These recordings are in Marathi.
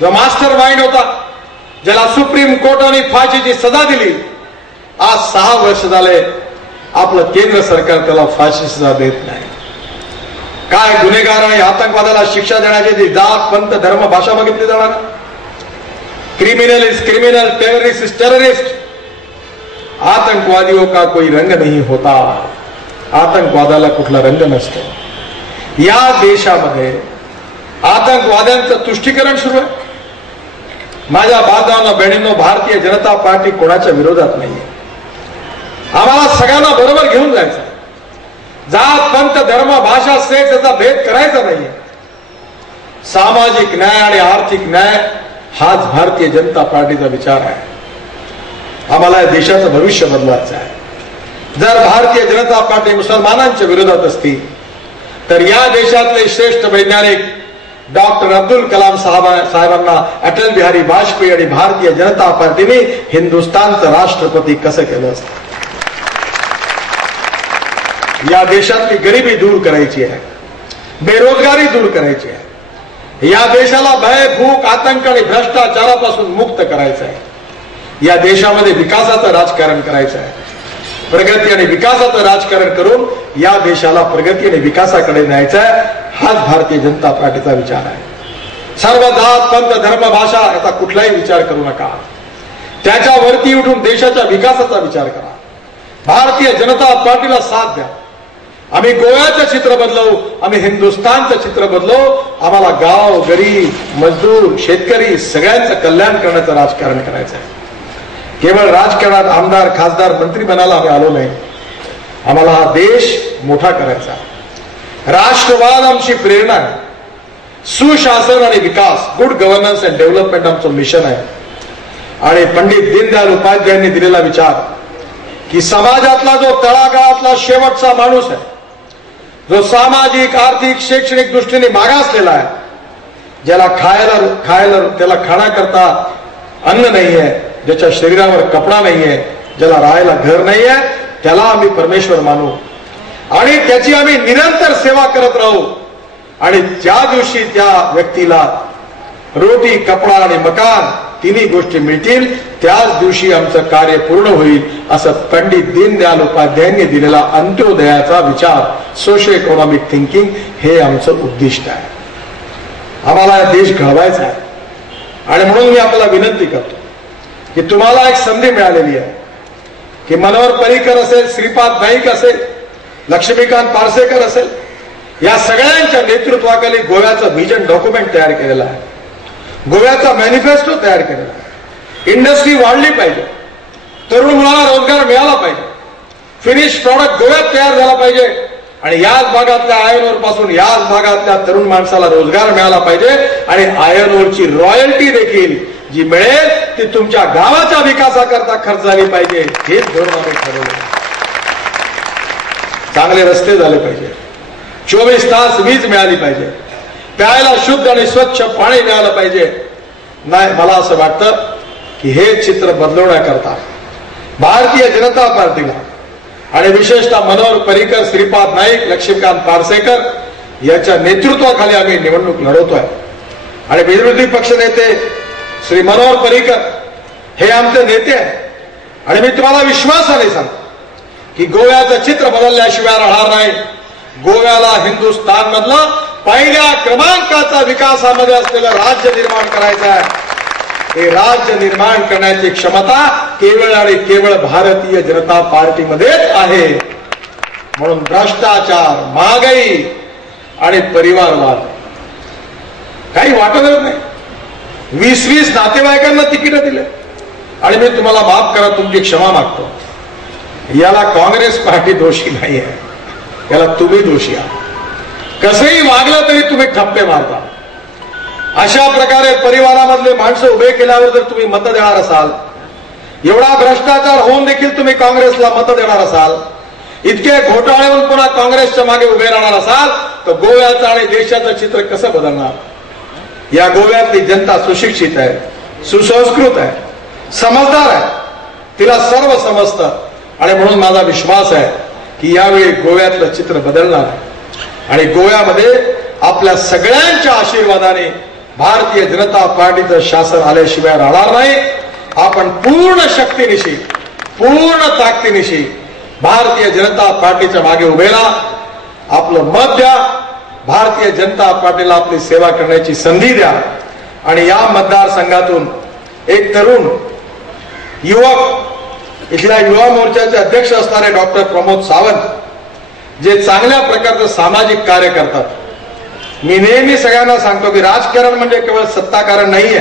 जो मास्टर माइंड होता, ज्याला सुप्रीम कोर्टाने फाशीची सजा दिली, आज 6 वर्ष झाले आपलं केंद्र सरकार त्याला फाशी सजा देत नाही. काय गुन्हेगार आणि आतंकवादाला शिक्षा देण्याची जी जात, पंथ, धर्म, भाषा बघितली जाणार? Criminal is criminal, terrorist is terrorist. आतंकवादियों का कोई रंग नहीं होता. आतंकवादाला कुठला रंग नसतो. या देशामध्ये आतंकवाद्यांचं तुष्टीकरण सुरू आहे. माझ्या बांधवांनो, बहिणींनो, भारतीय जनता पार्टी कोणाच्या विरोधात नाहीये. आम्हाला सगळ्यांना बरोबर घेऊन जायचं. जात, पंथ, धर्म, भाषा, सेक्स याचा भेद करायचा नाहीये. सामाजिक न्याय आणि आर्थिक न्याय हाच भारतीय जनता पार्टीचा विचार आहे. आम्हाला या देशाचं भविष्य बदलवायचं आहे. जर भारतीय जनता पार्टी मुसलमानांच्या विरोधात असती तर या देशातले श्रेष्ठ वैज्ञानिक डॉक्टर अब्दुल कलाम साहेबांना अटल बिहारी वाजपेयी आणि भारतीय जनता पार्टीने हिंदुस्थानचं राष्ट्रपती कसं केलं असतं? या देशातली गरिबी दूर करायची आहे, बेरोजगारी दूर करायची आहे. या देशाला भय, भूक, आतंक आणि भ्रष्टाचारापासून मुक्त करायचं आहे. या देशामध्ये विकासाचं राजकारण करायचं आहे. प्रगती आणि विकासाचं राजकारण करून या देशाला प्रगती आणि विकासाकडे न्यायचं आहे. हाच भारतीय जनता पार्टीचा विचार आहे. सर्व जात, पंथ, धर्म, भाषा याचा कुठलाही विचार करू नका. त्याच्यावरती उठून देशाच्या विकासाचा विचार करा. भारतीय जनता पार्टीला साथ द्या. आम्ही गोव्याचं चित्र बदलवू, आम्ही हिंदुस्थानचं चित्र बदलवू. आम्हाला गाव, गरीब, मजदूर, शेतकरी सगळ्यांचं कल्याण करण्याचं राजकारण करायचं आहे. केवळ राजकारणात आमदार, खासदार, मंत्री बनायला आम्ही आलो नाही. आम्हाला हा देश मोठा करायचा. राष्ट्रवाद आमची प्रेरणा आहे. सुशासन आणि विकास, गुड गव्हर्नन्स अँड डेव्हलपमेंट आमचं मिशन आहे. आणि पंडित दीनदयाल उपाध्यायांनी दिलेला विचार की समाजातला जो तळागाळातला शेवटचा माणूस आहे, जो सामाजिक, आर्थिक, शैक्षणिक दृष्टीने मागासलेला आहे, ज्याला खायला त्याला खाण्याकरता अन्न नाहीये, ज्याच्या शरीरावर कपडा नाहीये, ज्याला राहायला घर नाहीये, त्याला आम्ही परमेश्वर मानू आणि त्याची आम्ही निरंतर सेवा करत राहू. आणि ज्या दिवशी त्या व्यक्तीला रोटी, कपडा आणि मकान तिन्ही गोष्टी मिळतील, त्याच दिवशी आमचं कार्य पूर्ण होईल, असं पंडित दीनदयाल उपाध्यायांनी दिलेला अंत्योदयाचा विचार, सोशो इकॉनॉमिक थिंकिंग, हे आमचं उद्दिष्ट आहे. आम्हाला हा देश घडवायचा आहे. आणि म्हणून मी आपल्याला विनंती करतो की तुम्हाला एक संधी मिळालेली आहे की मनोहर पर्रीकर असेल, श्रीपाद नाईक असेल, लक्ष्मीकांत पार्सेकर असेल, या सगळ्यांच्या नेतृत्वाखाली गोव्याचं व्हिजन डॉक्युमेंट तयार केलेलं आहे. गोव्याचा मॅनिफेस्टो तयार केलेला आहे. इंडस्ट्री वाढली पाहिजे, तरुण मुलांना रोजगार मिळाला पाहिजे, फिनिश प्रॉडक्ट गोव्यात तयार झाला पाहिजे आणि याच भागातल्या आयर्न ओर पासून याच भागातल्या तरुण माणसाला रोजगार मिळाला पाहिजे. आणि आयर्न ओरची रॉयल्टी देखील जी मिळेल ती तुमच्या गावाच्या विकासाकरता खर्च झाली पाहिजे. हेच धोरण आम्ही ठरवलं. चांगले रस्ते झाले पाहिजे, 24 तास वीज मिळाली पाहिजे, प्यायला शुद्ध आणि स्वच्छ पाणी मिळालं पाहिजे. नाही, मला असं वाटतं की हे चित्र बदलवण्याकरता भारतीय जनता पार्टीला आणि विशेषतः मनोहर पर्रीकर, श्रीपाद नाईक, लक्ष्मीकांत पार्सेकर याच्या नेतृत्वाखाली आम्ही निवडणूक लढवतोय. आणि विरोधी पक्ष नेते श्री मनोहर पर्रीकर हे आमचे नेते आहेत. आणि मी तुम्हाला विश्वासाने सांगतो की गोव्याचं चित्र बदलल्याशिवाय राहणार नाही. गोव्याला हिंदुस्थान मधलं पहिल्या क्रमांकाचा विकासामध्ये असलेलं राज्य निर्माण करायचं आहे. हे राज्य निर्माण करण्याची क्षमता केवळ आणि केवळ भारतीय जनता पार्टीमध्येच आहे. म्हणून भ्रष्टाचार, महागाई आणि परिवारवाद काही वाटतच नाही. 20-20 नातेवाईकांना तिकीट दिले. आणि मी तुम्हाला माफ करा, तुमची क्षमा मागतो. याला काँग्रेस पार्टी दोषी नाही आहे, याला तुम्ही दोषी आहात. कसंही वागलं तरी तुम्ही ठप्पे मारता. अशा प्रकारे परिवारामधले माणसं उभे केल्यावर जर तुम्ही मत देणार असाल, एवढा भ्रष्टाचार होऊन देखील तुम्ही काँग्रेसला मत देणार असाल, इतके घोटाळे होऊन पुन्हा काँग्रेसच्या मागे उभे राहणार असाल, तर गोव्याचं आणि देशाचं चित्र कसं बदलणार? या गोव्यातली जनता सुशिक्षित आहे, सुसंस्कृत आहे, समजदार आहे, तिला सर्व समजतं. आणि म्हणून माझा विश्वास आहे की यावेळी गोव्यातलं चित्र बदलणार आहे. आणि गोव्यामध्ये आपल्या सगळ्यांच्या आशीर्वादाने भारतीय जनता पार्टीचं शासन आल्याशिवाय राहणार नाही. आपण पूर्ण शक्तीनिशी, पूर्ण ताकदीनिशी भारतीय जनता पार्टीच्या मागे उभे राहा. आपलं मत द्या. भारतीय जनता पार्टीला आपली सेवा करण्याची संधी द्या. आणि या मतदारसंघातून एक तरुण युवक, इथल्या युवा मोर्चाचे अध्यक्ष असणारे डॉक्टर प्रमोद सावंत, जे चांगल्या प्रकारचं सामाजिक कार्य करतात. मी नेहमी सगळ्यांना सांगतो की राजकारण म्हणजे केवळ सत्ताकारण नाहीये.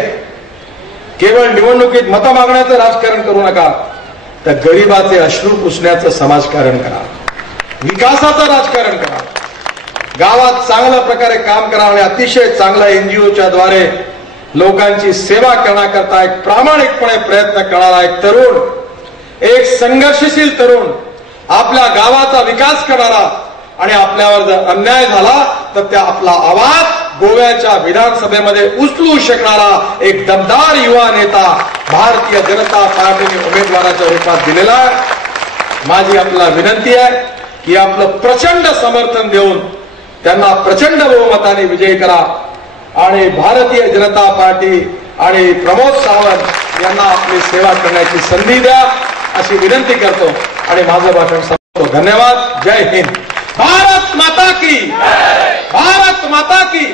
केवळ निवडणुकीत मतं मागण्याचं राजकारण करू नका, तर गरिबाचे अश्रू पुसण्याचं समाजकारण करा, विकासाचं राजकारण करा, गावात चांगल्या प्रकारे काम करा आणि अतिशय चांगल्या एनजीओच्या द्वारे लोकांची सेवा करण्याकरता एक प्रामाणिकपणे प्रयत्न करणारा एक तरुण, एक संघर्षशील तरुण, आपल्या गावाचा विकास करणारा आणि आपल्यावर जर अन्याय झाला तर त्या आपला आवाज गोव्याच्या विधानसभेमध्ये उचलू शकणारा एक दमदार युवा नेता भारतीय जनता पार्टीने उमेदवाराच्या रूपात दिलेला आहे. माझी आपल्याला विनंती आहे की आपलं प्रचंड समर्थन देऊन त्यांना प्रचंड बहुमताने विजयी करा आणि भारतीय जनता पार्टी आणि प्रमोद सावंत यांना आपली सेवा करण्याची संधी द्या अशी विनंती करतो आणि माझं भाषण संपवतो. धन्यवाद. जय हिंद. भारत माता की, भारत माता की.